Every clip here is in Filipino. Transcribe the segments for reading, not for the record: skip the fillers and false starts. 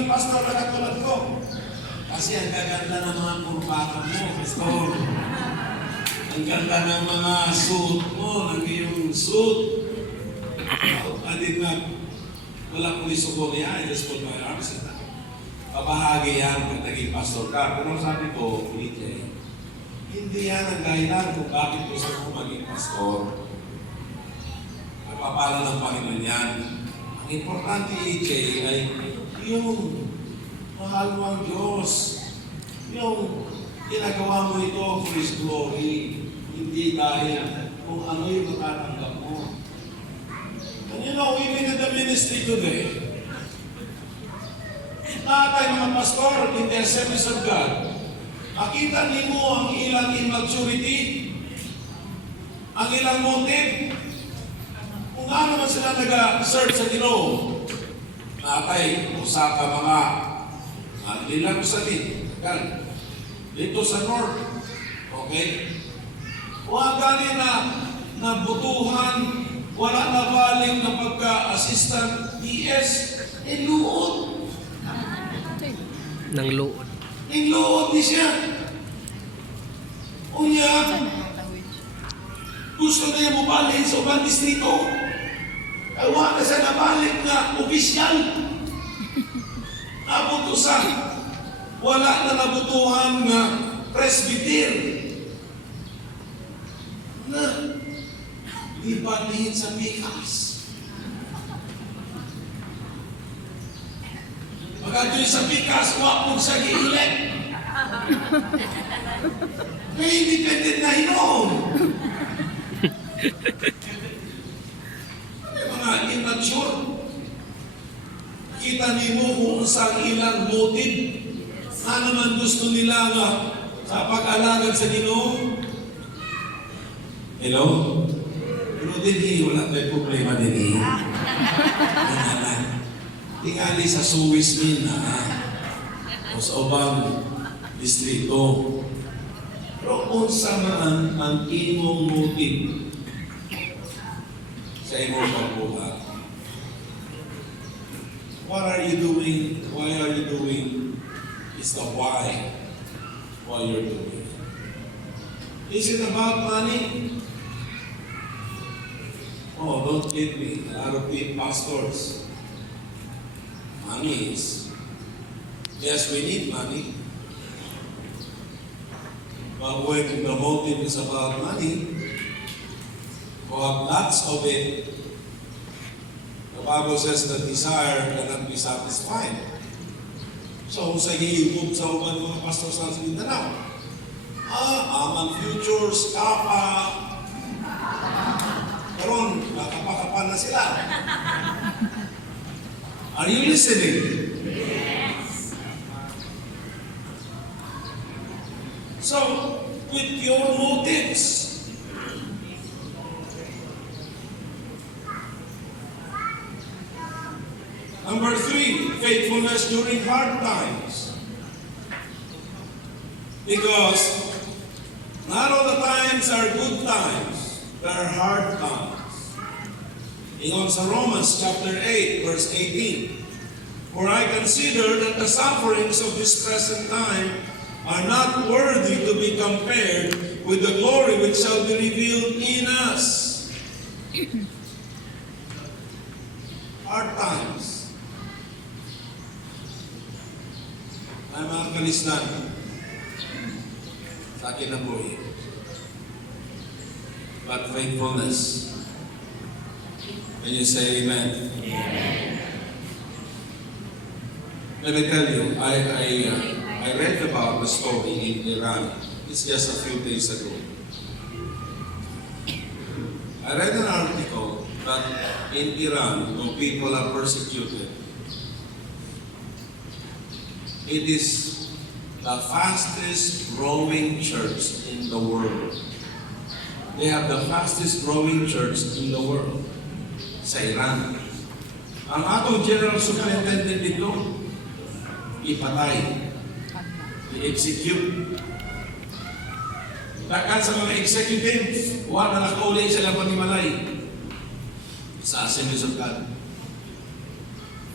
maging pastor na katulad ko. Kasi ang gaganda ng mga kurbakan mo, pastor. Ang ganda ng mga suit mo, ng iyong suit. I did not, wala ko isuko niya, I just put my arms in that. Kabahagi yan kung naging pastor ka. Pero sabi ko, hindi yan ang dahilan kung bakit gusto mo maging pastor. Nagpapala ng Panginoon yan. Ang importante, EJ, ay yung mahal mo ang Diyos. Yung ginagawa mo ito for His glory. Hindi dahil kung ano yung matatanggap mo. And you know, even in the ministry today, lahat ay mga pastor in the Assemblies of God, makita niyo ang ilang immaturity, ang ilang motive, kung ano man sila nag-serve sa Ginoo. Natay, usa ka mga ilang usatin, dito sa North, okay? Huwag gani na butuhan, wala na baling na pagka-assistant DS, luod. Nang luod. Luod ni siya. Unya, gusto niya mo balik sa ubang distrito. Ay, wala na siya nabalik na opisyal. Nabutusan. Wala na nabutuhan na presbyter. Na, di balihin sa Pikas. Magatoy sa Pikas, wapog sa giilit. May independent na hinon. Mga immature. Kita nimo kung saan ilang motive. Ano man gusto nila nga sa pag-alagad sa Ginoo. Hello? Pero din wala tayong problema din tingali sa Suwis min o sa ubang distrito. Pero unsa man ang imong motive sa imong pagbuhat. What are you doing? Why are you doing? It's the why you're doing. Is it about money? Oh, don't kid me. A lot of the pastors. Money is, yes, we need money. But when the motive is about money, we have lots of it. The Bible says that desire cannot be satisfied. So, sa giibog sa ubang mga pastors sa Mindanao, amang futures, kapa, karon nakapakapan na sila. Are you listening? Yes. So, with your motives, number 3, faithfulness during hard times. Because not all the times are good times, there are hard times. Ingon sa Romans chapter 8, verse 18. For I consider that the sufferings of this present time are not worthy to be compared with the glory which shall be revealed in us. Hard times. Ay mga kalisnan, sa akin na buhay. But faithfulness. When you say amen. Amen. Let me tell you, I read about the story in Iran. It's just a few days ago. I read an article that in Iran, when people are persecuted, it is the fastest growing church in the world. They have the fastest growing church in the world. Sa Iran. Ang atong General Superintendent dito, ipatay, i-execute. Takan sa mga executives, wala na nakauli sila panimalay sa Assemblies of God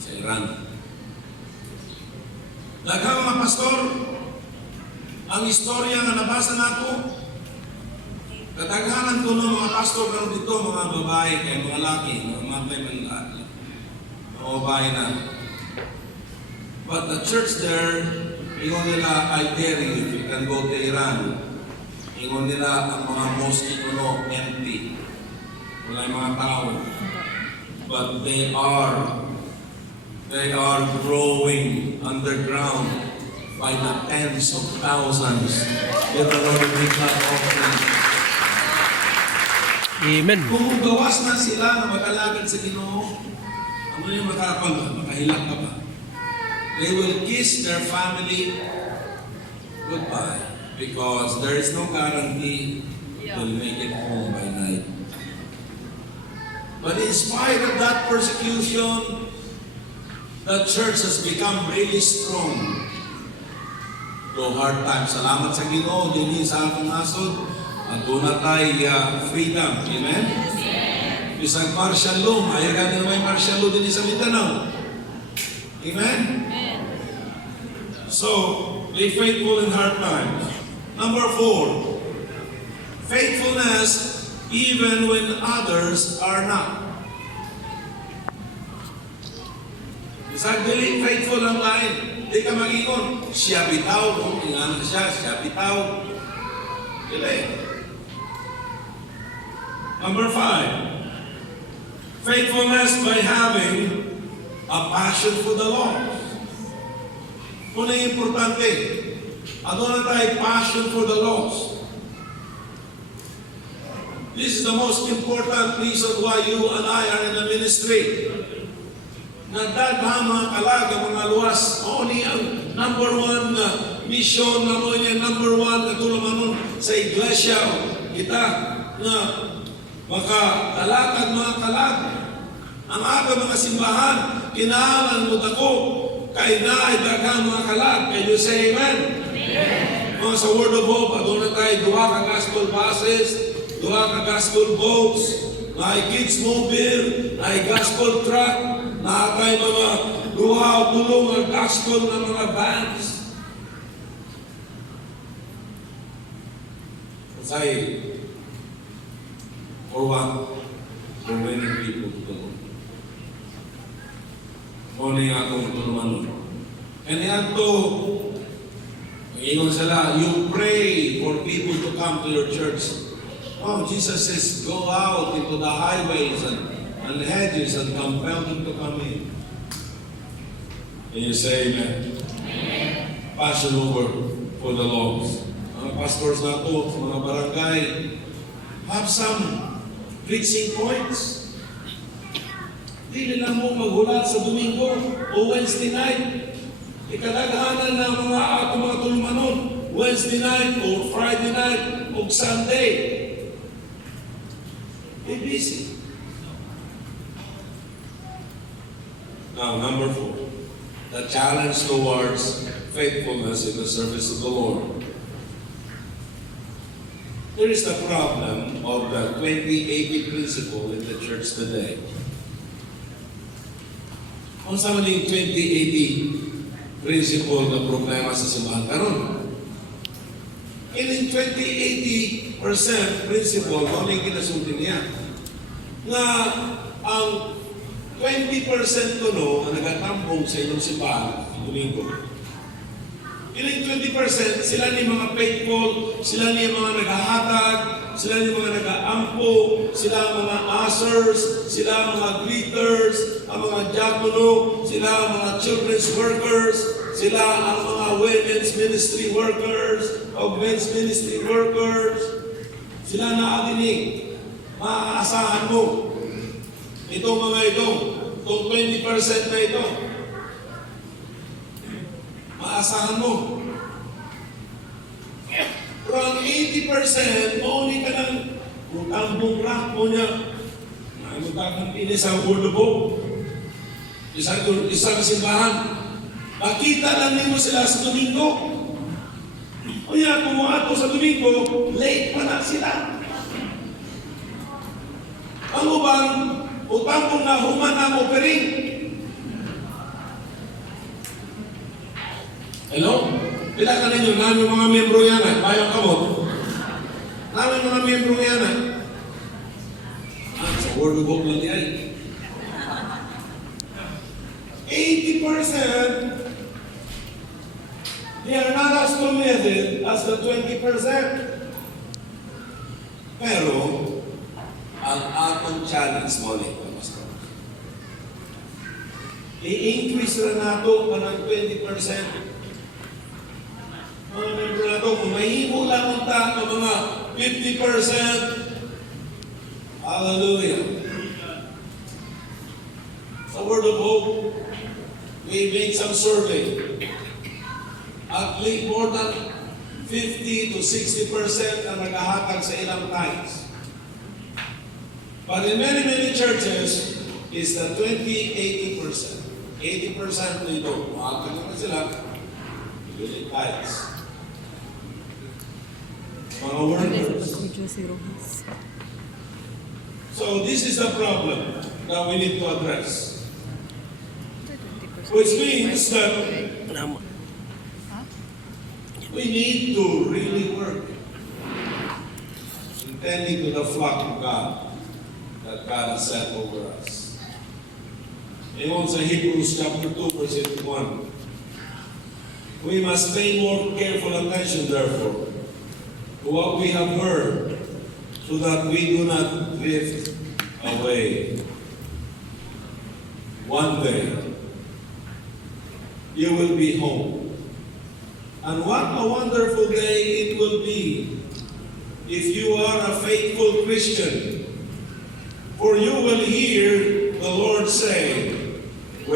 sa Iran. Daghang mga pastor, ang istorya nga nabasa nato, kadaghanan ko ng mga pastor karon dito, mga babae kay mga laki, mga matay man mga babae na. But the church there, ingon nila, I dare you, if you can go to Iran. Ingon nila ang mga mosque kuno empty. Wala yung mga tao. But they are growing underground by the tens of thousands. With the Lord will not offering. Amen. Kung gawas na sila na mag-alagad sa Ginoo, ano yung makahilak ka ba? They will kiss their family goodbye because there is no guarantee they'll make it home by night. But in spite of that persecution, the church has become really strong. Though hard times, salamat sa Ginoo dinhi sa atong nasod, at doon na tayo freedom. Amen? Bisag martial law, ayaw ka na may martial law dinhi sa Mindanao. Amen? So, be faithful in hard times. Number 4, faithfulness even when others are not. Isang dili faithful ang lain, di ka mag-ingon, siya bitaw, kung ingano siya bitaw. Dili. Number 5, faithfulness by having a passion for the Lord. Una yung importante, ano na tayo passion for the lost. This is the most important reason why you and I are in the ministry. Nagdadha mga kalaga, mga luwas, o ni ang number 1 mission, number 1 katulungan sa iglesia, kita na makatalakad mga kalaga. Ang aga mga simbahan, kinahanglan mo dako, kay na ay daghang mga kalag. Can you say amen? Amen. Mga sa Word of Hope, adun na tayo duha ka gospel buses, duha ka gospel boats, na kids mobile, na gospel truck, na tayo mga duha o tulong ng gospel ng mga bands. Say, for what? For winning people to the Lord. Muna yung atong tulungan. And yan to, ingon sila, you pray for people to come to your church. Oh, Jesus says, go out into the highways and hedges and compel them to come in. And you say, amen. Passion over for the lost. Mga pastors na to, mga barangay, have some preaching points. Dili na mo maghulat sa Domingo o Wednesday night. Ikadaghanan na mga tulunganon, Wednesday night o Friday night o Sunday. Be busy. Now, number 4, the challenge towards faithfulness in the service of the Lord. There is the problem of the 20-80 principle in the church today. Kung sa maling 20-80 principle na problema sa simbahan karon. In 20-80% principle, ano yung kinasulti niya? Na ang 20% tulo na nagatambong sa inyong simbahan, Domingo. In 20%, sila ni mga faithful, sila ni mga naghahatag, sila ni mga nag-aampo, sila ang mga ushers, sila ang mga greeters, ang mga diakono, sila ang mga children's workers, sila ang mga women's ministry workers, o men's ministry workers. Sila na adinig. Maaasahan mo. Itong mga itong 20% na ito. Maasahan mo. Pero ang 80%, mauni ka ng utambong rock mo niya. Magkakang inis ang Word of Hope. Isang simbahan. Makita lang nimo sila sa Domingo. O yan, kung ato sa Domingo, late pa na sila. Ang ubang, utambong na human ang opering. Pila ka ninyo, namin mga membro yan ay, bayang kamot. Namin mga membro yan ay. Sa word of God lang yan. 80%, they are not as committed as the 20%. Pero, ang atong challenge mo nito, Pastor, i-increase na nato pa ng 20%. Mga membro na ito, kung mahimo lang ang tayo mga 50%, hallelujah. Sa Word of Hope, we made some survey. At least more than 50 to 60% ang naghahatag sa ilang tithes. But in many churches, is the 80%. 80% nito, mahatag na sila, bili tithes. Mga workers. So this is the problem that we need to address. Which means that we need to really work intending to the flock of God that God has set over us. Ngayon sa Hebrews chapter 2 verse 81, we must pay more careful attention therefore to what we have heard so that we do not drift away. One day, you will be home. And what a wonderful day it will be if you are a faithful Christian. For you will hear the Lord say,